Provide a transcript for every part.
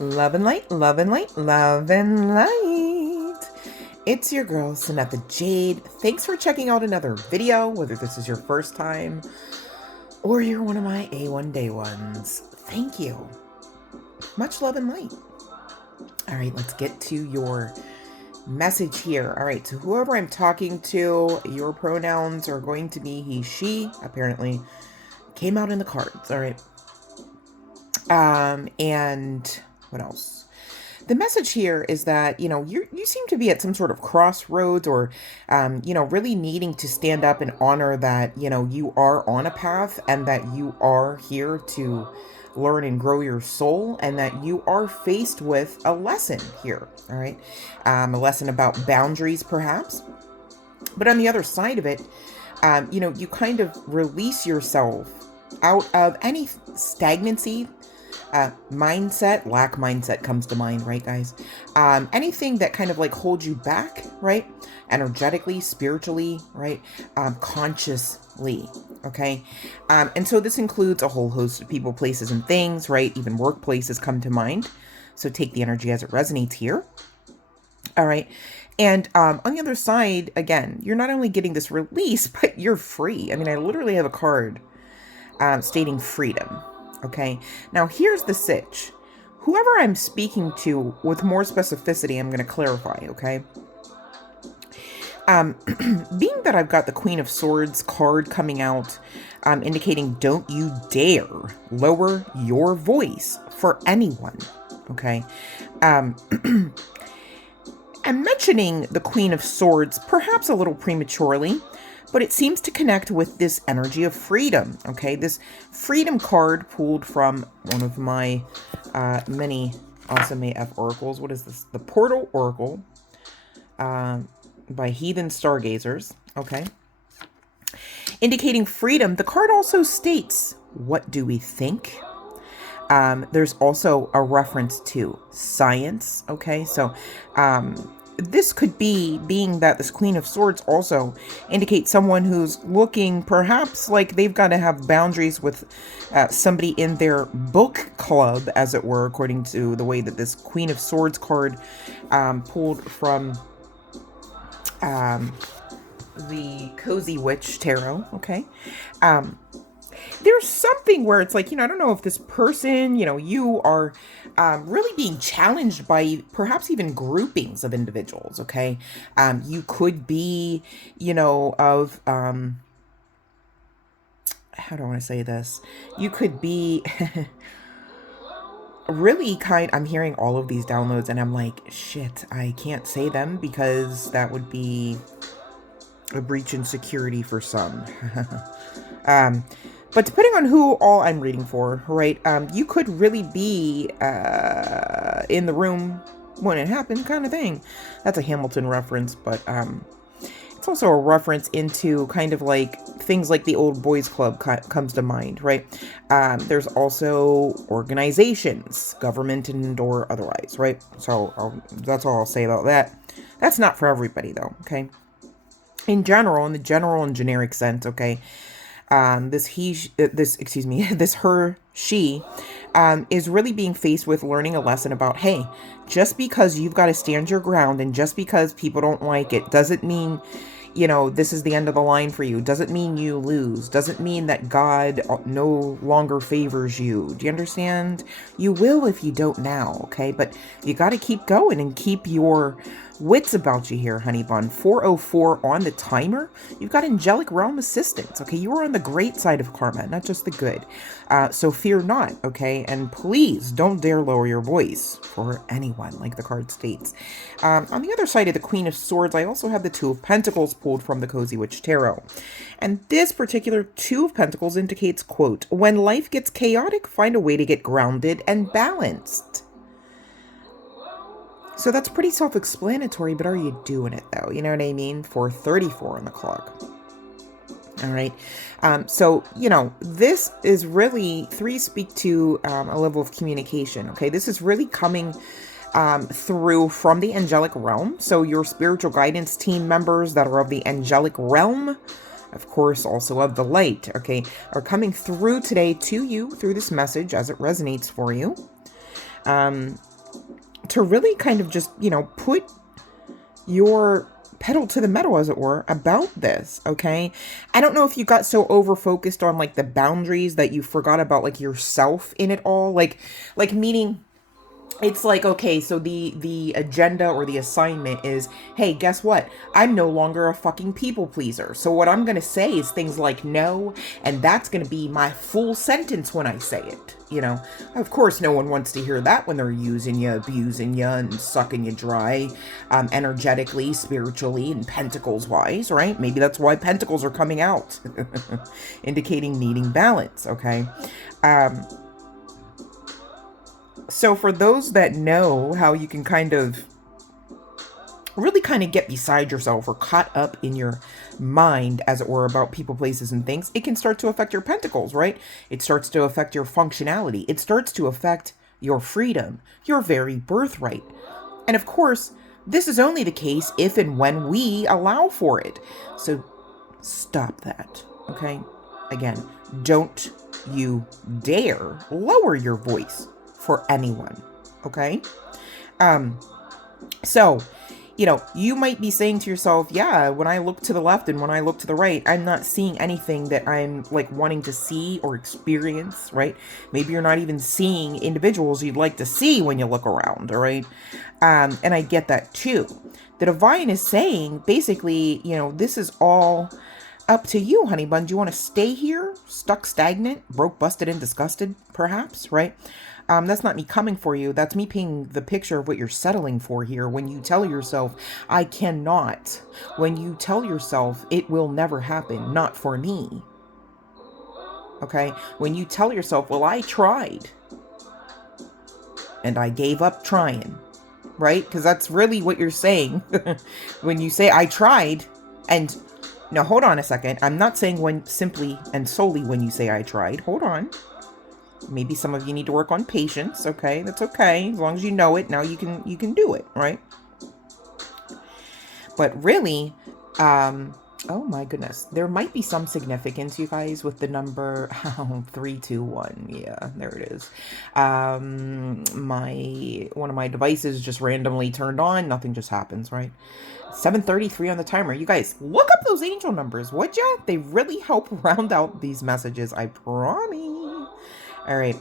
Love and light, love and light, love and light. It's your girl, Samantha Jade. Thanks for checking out another video, whether this is your first time or you're one of my A1 day ones. Thank you. Much love and light. All right, let's get to your message here. All right, so whoever I'm talking to, your pronouns are going to be he, she, apparently. Came out in the cards, all right. And what else? The message here is that, you seem to be at some sort of crossroads or, really needing to stand up and honor that, you are on a path and that you are here to learn and grow your soul and that you are faced with a lesson here. All right. A lesson about boundaries, perhaps. But on the other side of it, you kind of release yourself out of any stagnancy. Lack mindset comes to mind, right, guys? Anything that kind of like holds you back, right? Energetically, spiritually, right? Consciously, okay? And so this includes a whole host of people, places, and things, right? Even workplaces come to mind. So take the energy as it resonates here. All right. And on the other side, again, you're not only getting this release, but you're free. I mean, I literally have a card stating freedom. Okay, now here's the sitch. Whoever I'm speaking to with more specificity, I'm going to clarify, okay? Being that I've got the Queen of Swords card coming out, indicating don't you dare lower your voice for anyone, okay? I'm mentioning the Queen of Swords perhaps a little prematurely, but it seems to connect with this energy of freedom, okay? This freedom card pulled from one of my many awesome AF oracles. What is this? The Portal Oracle by Heathen Stargazers, okay? Indicating freedom. The card also states, what do we think? There's also a reference to science, okay? So, this could be, being that this Queen of Swords also indicates someone who's looking perhaps like they've got to have boundaries with somebody in their book club, as it were, according to the way that this Queen of Swords card pulled from the Cozy Witch Tarot, okay? There's something where it's like, I don't know if this person, you are really being challenged by perhaps even groupings of individuals, okay? You could be, of, how do I want to say this? You could be really I'm hearing all of these downloads and I'm like, shit, I can't say them because that would be a breach in security for some. But depending on who all I'm reading for, right, you could really be in the room when it happened kind of thing. That's a Hamilton reference, but it's also a reference into kind of like things like the old boys club comes to mind, right? There's also organizations, government and or otherwise, right? So that's all I'll say about that. That's not for everybody though, okay? In general, in the general and generic sense, okay? This her, she, is really being faced with learning a lesson about, hey, just because you've got to stand your ground and just because people don't like it doesn't mean, this is the end of the line for you. Doesn't mean you lose. Doesn't mean that God no longer favors you. Do you understand? You will if you don't now, okay? But you got to keep going and keep your wits about you here, honey bun. 404 on the timer. You've got angelic realm assistance, okay? You are on the great side of karma, not just the good. So fear not, okay? And please don't dare lower your voice for anyone, like the card states. On the other side of the Queen of Swords, I also have the Two of Pentacles pulled from the Cozy Witch Tarot. And this particular Two of Pentacles indicates, quote, when life gets chaotic, find a way to get grounded and balanced. So that's pretty self-explanatory, but are you doing it though? You know what I mean? 4:34 on the clock. All right. So, this is really, 3 speak to a level of communication. Okay. This is really coming through from the angelic realm. So your spiritual guidance team members that are of the angelic realm, of course, also of the light, okay, are coming through today to you through this message as it resonates for you. to really kind of just, put your pedal to the metal, as it were, about this, okay? I don't know if you got so over focused on like the boundaries that you forgot about like yourself in it all, like meaning it's like, okay, so the agenda or the assignment is, hey, guess what? I'm no longer a fucking people pleaser. So what I'm going to say is things like no, and that's going to be my full sentence when I say it. Of course, no one wants to hear that when they're using you, abusing you, and sucking you dry, energetically, spiritually, and pentacles wise, right? Maybe that's why pentacles are coming out, indicating needing balance, okay? So for those that know how you can really get beside yourself or caught up in your mind, as it were, about people, places, and things, it can start to affect your pentacles, right? It starts to affect your functionality. It starts to affect your freedom, your very birthright. And of course, this is only the case if and when we allow for it. So stop that, okay? Again, don't you dare lower your voice for anyone, okay? So, you might be saying to yourself, yeah, when I look to the left and when I look to the right, I'm not seeing anything that I'm like wanting to see or experience, right? Maybe you're not even seeing individuals you'd like to see when you look around, all right? And I get that too. The divine is saying, basically, this is all up to you, honey bun. Do you want to stay here, stuck, stagnant, broke, busted, and disgusted, perhaps, right? That's not me coming for you. That's me painting the picture of what you're settling for here. When you tell yourself, I cannot. When you tell yourself, it will never happen. Not for me. Okay? When you tell yourself, well, I tried. And I gave up trying. Right? Because that's really what you're saying. When you say, I tried. And now, hold on a second. I'm not saying when simply and solely when you say I tried. Hold on. Maybe some of you need to work on patience, okay? That's okay. As long as you know it, now you can do it, right? But really, oh my goodness, there might be some significance, you guys, with the number 321. Yeah, there it is. One of my devices just randomly turned on. Nothing just happens, right? 7:33 on the timer. You guys, look up those angel numbers, would ya? They really help round out these messages, I promise. All right.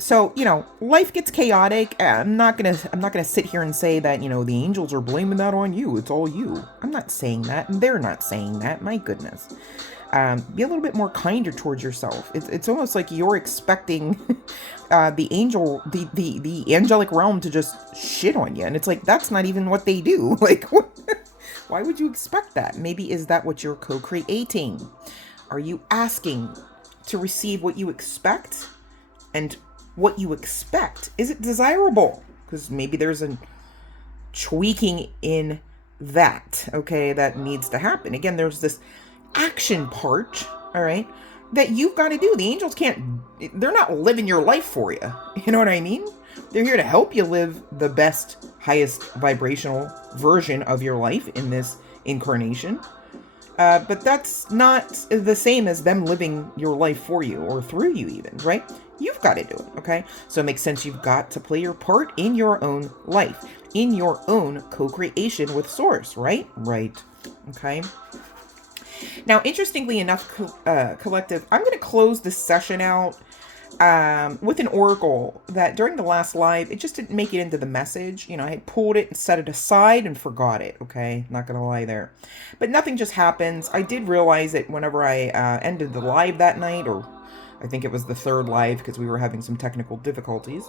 So, life gets chaotic. I'm not gonna sit here and say that, the angels are blaming that on you. It's all you. I'm not saying that, and they're not saying that. My goodness. Be a little bit more kinder towards yourself. It's almost like you're expecting the angelic realm to just shit on you, and it's like that's not even what they do. Like, why would you expect that? Maybe is that what you're co-creating? Are you asking to receive what you expect? And what you expect, is it desirable? Because maybe there's a tweaking in that, okay, that needs to happen. Again, there's this action part, all right, that you've got to do. The angels they're not living your life for you. You know what I mean? They're here to help you live the best, highest vibrational version of your life in this incarnation. But that's not the same as them living your life for you or through you even, right? You've got to do it, okay? So it makes sense you've got to play your part in your own life, in your own co-creation with Source, right? Right, okay? Now, interestingly enough, Collective, I'm going to close this session out with an oracle that during the last live, it just didn't make it into the message. I had pulled it and set it aside and forgot it, okay? Not going to lie there. But nothing just happens. I did realize it whenever I ended the live that night, or I think it was the third live because we were having some technical difficulties.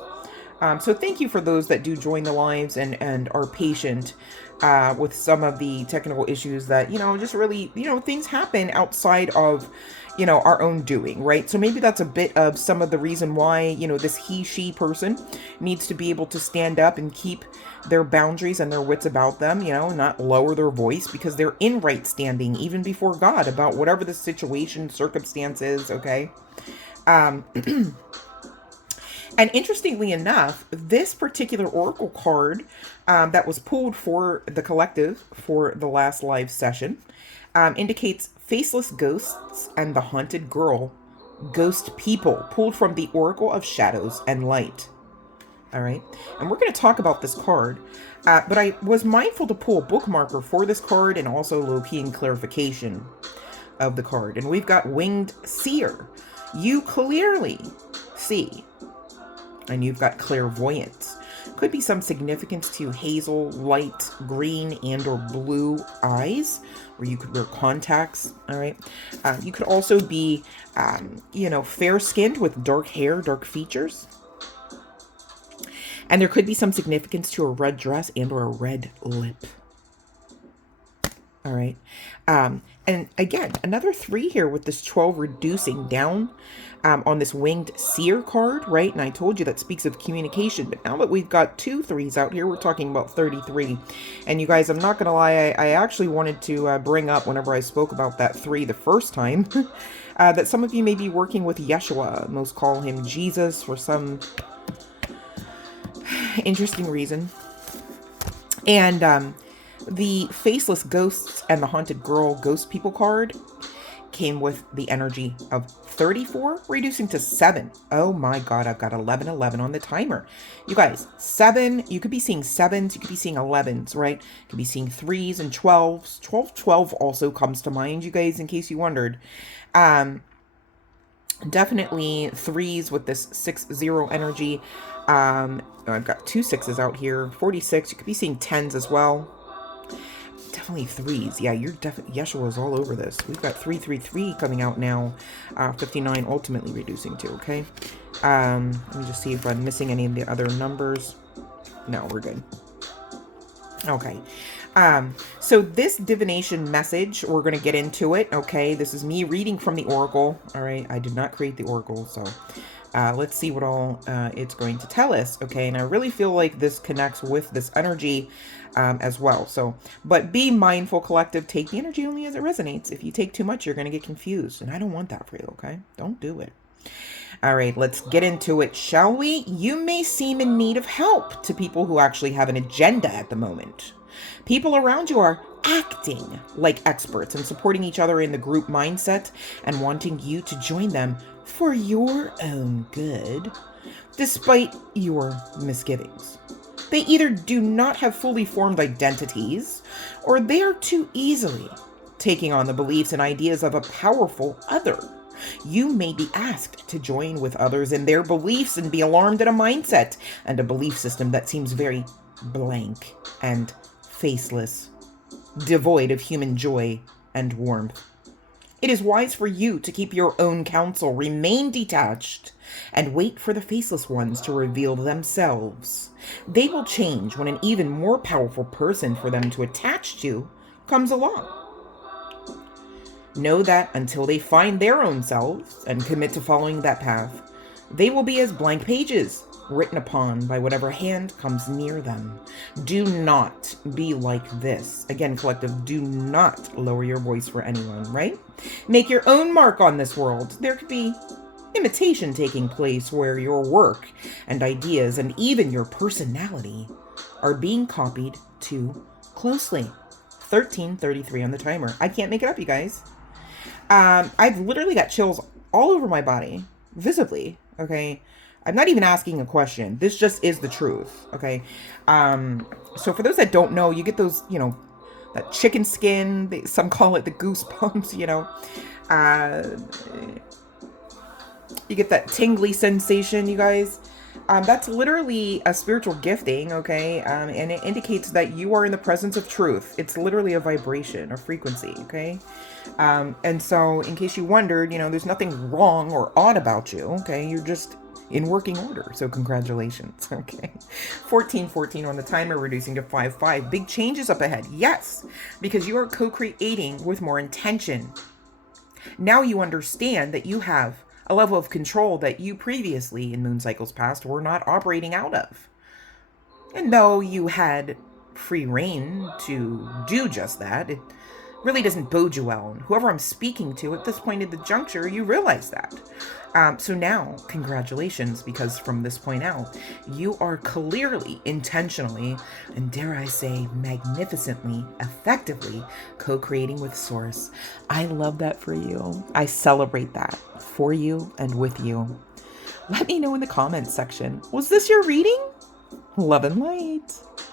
So thank you for those that do join the lives and are patient with some of the technical issues that, just really, things happen outside of, our own doing, right? So maybe that's a bit of some of the reason why, this she person needs to be able to stand up and keep their boundaries and their wits about them, not lower their voice because they're in right standing even before God about whatever the situation, circumstance is, okay? And interestingly enough, this particular oracle card that was pulled for the collective for the last live session indicates faceless ghosts and the haunted girl, ghost people, pulled from the Oracle of Shadows and Light. All right. And we're going to talk about this card. But I was mindful to pull a bookmarker for this card and also low-keying clarification of the card. And we've got Winged Seer. You clearly see. And you've got Clairvoyance. Could be some significance to hazel, light, green, and or blue eyes, or you could wear contacts. All right. You could also be, fair-skinned with dark hair, dark features. And there could be some significance to a red dress and or a red lip. All right. And again, another 3 here with this 12 reducing down on this Winged Seer card, right? And I told you that speaks of communication. But now that we've got 2 3s out here, we're talking about 33. And you guys, I'm not going to lie, I actually wanted to bring up whenever I spoke about that 3 the first time, that some of you may be working with Yeshua. Most call him Jesus for some interesting reason. And the Faceless Ghosts and the Haunted Girl Ghost People card came with the energy of 34, reducing to 7. Oh my god, I've got 11 on the timer. You guys, 7, you could be seeing 7s, you could be seeing 11s, right? You could be seeing 3s and 12s. 12 also comes to mind, you guys, in case you wondered. Definitely 3s with this 6-0 energy. I've got 2 6s out here. 46, you could be seeing 10s as well. Definitely 3s. Yeah, you're definitely, Yeshua is all over this. We've got 333 coming out now. 59 ultimately reducing to, okay? Let me just see if I'm missing any of the other numbers. No, we're good. Okay. So this divination message, we're going to get into it, okay? This is me reading from the Oracle, all right? I did not create the Oracle, so let's see what all it's going to tell us, okay? And I really feel like this connects with this energy as well. So, but be mindful, collective. Take the energy only as it resonates. If you take too much, you're going to get confused, and I don't want that for you, okay? Don't do it. All right, let's get into it, shall we? You may seem in need of help to people who actually have an agenda at the moment. People around you are acting like experts and supporting each other in the group mindset and wanting you to join them for your own good, despite your misgivings. They either do not have fully formed identities, or they are too easily taking on the beliefs and ideas of a powerful other. You may be asked to join with others in their beliefs and be alarmed at a mindset and a belief system that seems very blank and faceless, devoid of human joy and warmth. It is wise for you to keep your own counsel, remain detached, and wait for the faceless ones to reveal themselves. They will change when an even more powerful person for them to attach to comes along. Know that until they find their own selves and commit to following that path, they will be as blank pages, written upon by whatever hand comes near them. Do not be like this. Again, collective, do not lower your voice for anyone, right? Make your own mark on this world. There could be imitation taking place where your work and ideas and even your personality are being copied too closely. 13:33 on the timer. I can't make it up, you guys. I've literally got chills all over my body, visibly, okay? I'm not even asking a question. This just is the truth, okay? So for those that don't know, you get those, that chicken skin, some call it the goosebumps, you get that tingly sensation, you guys. That's literally a spiritual gifting, okay? And it indicates that you are in the presence of truth. It's literally a vibration, a frequency, okay? And so in case you wondered, there's nothing wrong or odd about you, okay? You're just in working order. So congratulations, okay? 14:14 on the timer, reducing to 5:5. Big changes up ahead. Yes, because you are co-creating with more intention. Now you understand that you have a level of control that you previously in moon cycles past were not operating out of. And though you had free reign to do just that, it really doesn't bode you well. And whoever I'm speaking to at this point in the juncture, you realize that. So now, congratulations, because from this point out, you are clearly, intentionally, and dare I say, magnificently, effectively co-creating with Source. I love that for you. I celebrate that for you and with you. Let me know in the comments section. Was this your reading? Love and light.